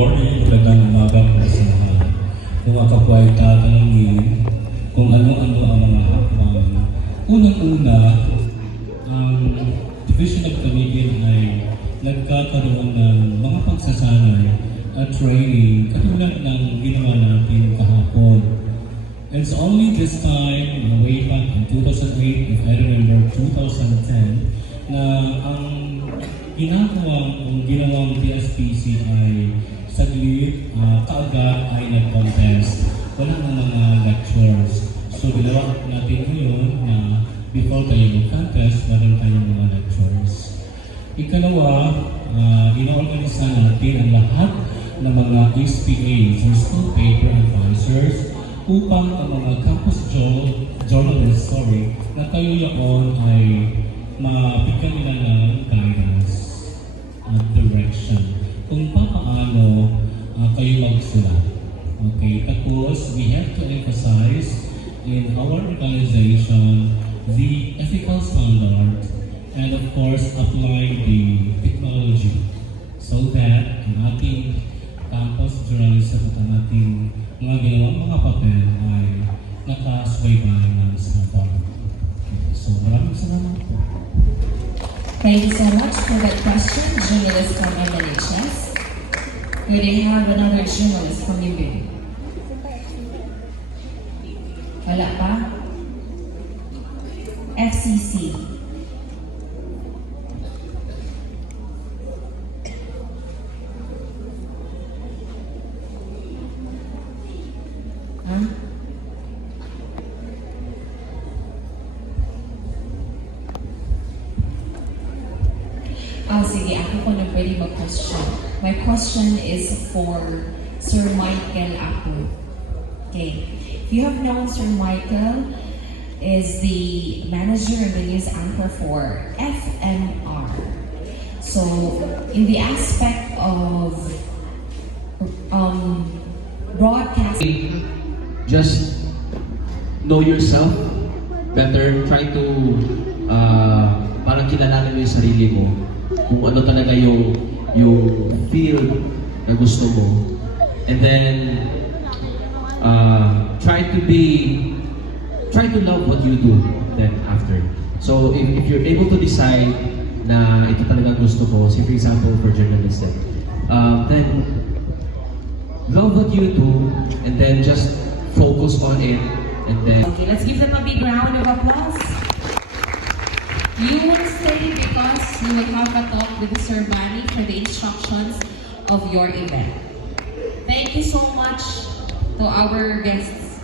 morning, magandang umaga po sa lahat. Kung ako po ay tatanungin kung ano-ano ang mga hakbang. Unang-una, ang Division of Comedian ay nagkakaroon ng mga pagsasanay at training katulad ng ginawa natin kahapon. It's only this time, way back in 2008, if I remember, 2010, na ang ginawang PSPC ay saglit, kaagad ay nag-contest. Wala ng mga lectures. So ginawa natin ngayon na before tayo mag-contest, meron tayong mga lectures. Ikalawa, ina-organisa natin ang lahat ng mga SPAs, yung School Paper Advisors, upang ang mga campus journalists, na kayo yaon ay mapigyan nila ng guidance at direction kung paano kayo magsulat. Okay, tapos we have to emphasize in our organization the ethical standard and of course apply the technology so that ang ating campus journalism at ang ating mga ginawang mga papel ay nakaswaybay sa standard. So maraming salamat po. Thank you so much for that question, journalist from MNHS. We they have another journalist from UB. Wala pa? FCC. Huh? Sige, ako po na pwede mag-question. My question is for Sir Michael Apo. Okay. If you have known Sir Michael is the manager and the news anchor for FMR. So, in the aspect of broadcasting, just know yourself better, try to parang kilalanin mo yung sarili mo, kung ano talaga yung field na gusto mo, and then try to love what you do then after. So if you're able to decide na ito talaga gusto mo, say for example for journalism, then love what you do and then just focus on it, and then okay, let's give them a big round of applause. You will stay because you will have a talk with Sir Bani for the instructions of your event. Thank you so much to our guests.